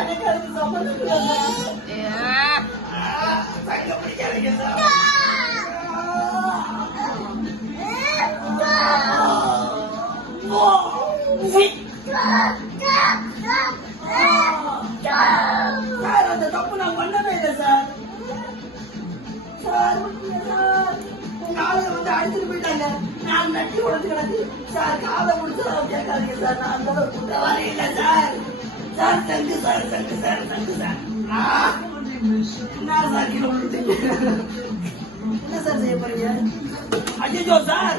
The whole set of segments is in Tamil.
எனக்கு அதுக்கு சம்மந்தம் இல்லை சார். சங்க பிடிக்காதீங்க சார். சார் அந்த தப்பு நான் பண்ணவே இல்லை சார். சார் உங்க ஆளுங்க வந்து அடிச்சுட்டு போயிட்டாங்க. நான் நட்டி உடச்சு கிடக்கு சார். காலை முடிச்சு கேட்காதீங்க சார். நான் அந்த குற்றவாளி இல்லை சார். சார் தங்கு சார், தங்கு சார், தங்கு சார். என்ன சார் கீழே விழுந்துட்டீங்க? என்ன சார் செய்ய போறீங்க? அஜிஜோ சார்,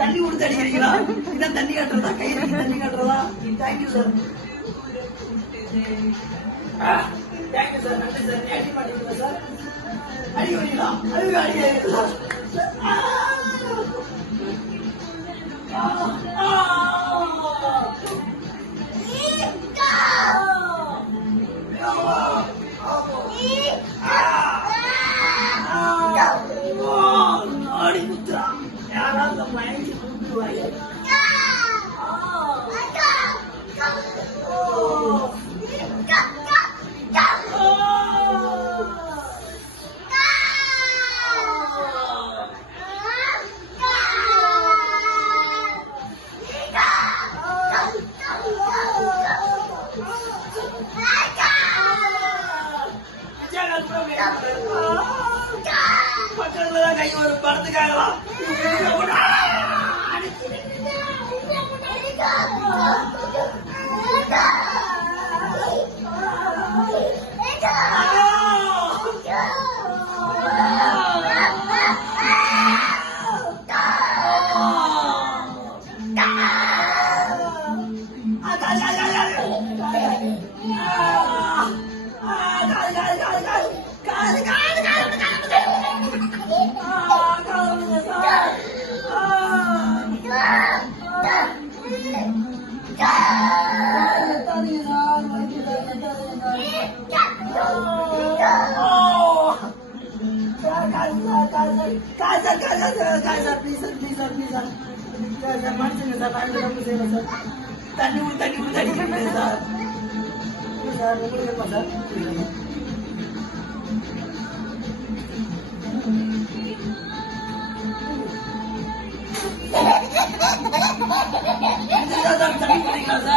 தண்ணி கொடுத்து அடிக்கிறீங்களா? இதான் தண்ணி காட்டுறதா? கையில தண்ணி காட்டுறதா? Thank you sir. தேங்க்யூ சார், நன்றி சார். நீ அடி மாட்டீங்களா சார்? அடி வரீங்களா? அடிக்கிறீங்களா? ஆடி குத்துறா. யாராவது மயங்கி குத்துவாங்க. பக்கத்துலதான் கை ஒரு படத்துக்காகலாம். தண்ணி விட்டு அடிக்கிறீங்க சார். சார் உங்களுக்கு சார் தண்ணி குடிக்கலாம் சார்.